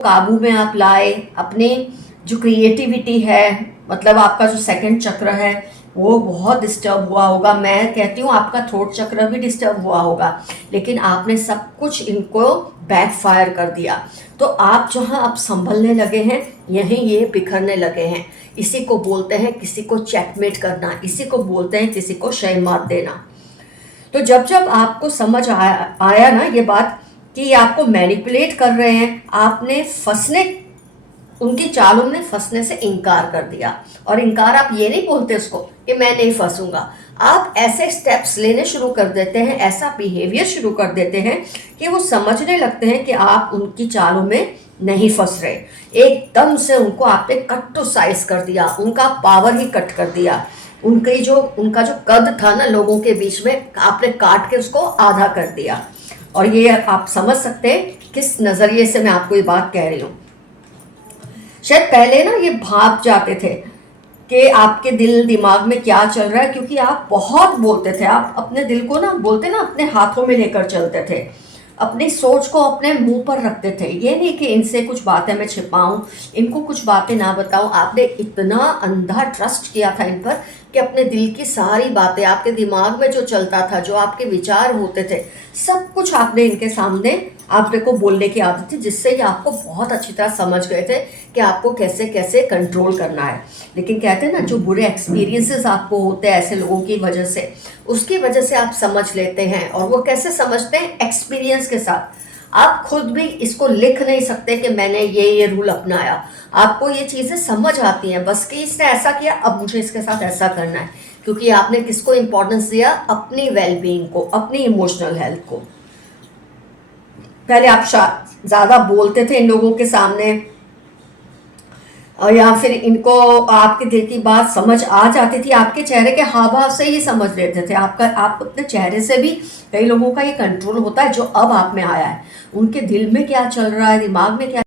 काबू में आप लाए, अपने जो क्रिएटिविटी है, मतलब आपका जो सेकंड चक्र है वो बहुत डिस्टर्ब हुआ होगा। मैं कहती हूँ आपका थ्रोट चक्र भी डिस्टर्ब हुआ होगा, लेकिन आपने सब कुछ इनको बैकफायर कर दिया। तो आप जहाँ अब संभलने लगे हैं, यहीं ये बिखरने लगे हैं। इसी को बोलते हैं किसी को चेकमेट करना, इसी को बोलते हैं किसी को शय मात देना। तो जब जब आपको समझ आया ना ये बात कि ये आपको मैनिपुलेट कर रहे हैं, आपने फंसने, उनकी चालों में फंसने से इनकार कर दिया। और इनकार आप ये नहीं बोलते उसको कि मैं नहीं फंसूंगा, आप ऐसे स्टेप्स लेने शुरू कर देते हैं, ऐसा बिहेवियर शुरू कर देते हैं कि वो समझने लगते हैं कि आप उनकी चालों में नहीं फंस रहे। एकदम से उनको आपने कट टू साइज कर दिया, उनका पावर ही कट कर दिया। उनका जो कद था ना लोगों के बीच में, आपने काट के उसको आधा कर दिया। और ये आप समझ सकते हैं किस नज़रिए से मैं आपको ये बात कह रही हूँ। शायद पहले ना ये भाग जाते थे कि आपके दिल दिमाग में क्या चल रहा है, क्योंकि आप बहुत बोलते थे। आप अपने दिल को ना बोलते ना अपने हाथों में लेकर चलते थे, अपनी सोच को अपने मुंह पर रखते थे। ये नहीं कि इनसे कुछ बातें मैं छिपाऊं, इनको कुछ बातें ना बताऊं। आपने इतना अंधा ट्रस्ट किया था इन पर कि अपने दिल की सारी बातें, आपके दिमाग में जो चलता था, जो आपके विचार होते थे, सब कुछ आपने इनके सामने आपने को बोलने की आदत थी, जिससे ये आपको बहुत अच्छी तरह समझ गए थे कि आपको कैसे कैसे कंट्रोल करना है। लेकिन कहते हैं ना, जो बुरे एक्सपीरियंसेस आपको होते हैं ऐसे लोगों की वजह से, उसकी वजह से आप समझ लेते हैं। और वो कैसे समझते हैं? एक्सपीरियंस के साथ। आप खुद भी इसको लिख नहीं सकते कि मैंने ये रूल अपनाया। आपको ये चीज़ें समझ आती हैं बस कि इसने ऐसा किया, अब मुझे इसके साथ ऐसा करना है। क्योंकि आपने किसको इंपॉर्टेंस दिया? अपनी वेलबींग को, अपनी इमोशनल हेल्थ को। पहले आप ज़्यादा बोलते थे इन लोगों के सामने, और या फिर इनको आपके दिल की बात समझ आ जाती थी, आपके चेहरे के हाव भाव से ही समझ लेते थे। आप अपने चेहरे से भी, कई लोगों का ये कंट्रोल होता है जो अब आप में आया है, उनके दिल में क्या चल रहा है, दिमाग में क्या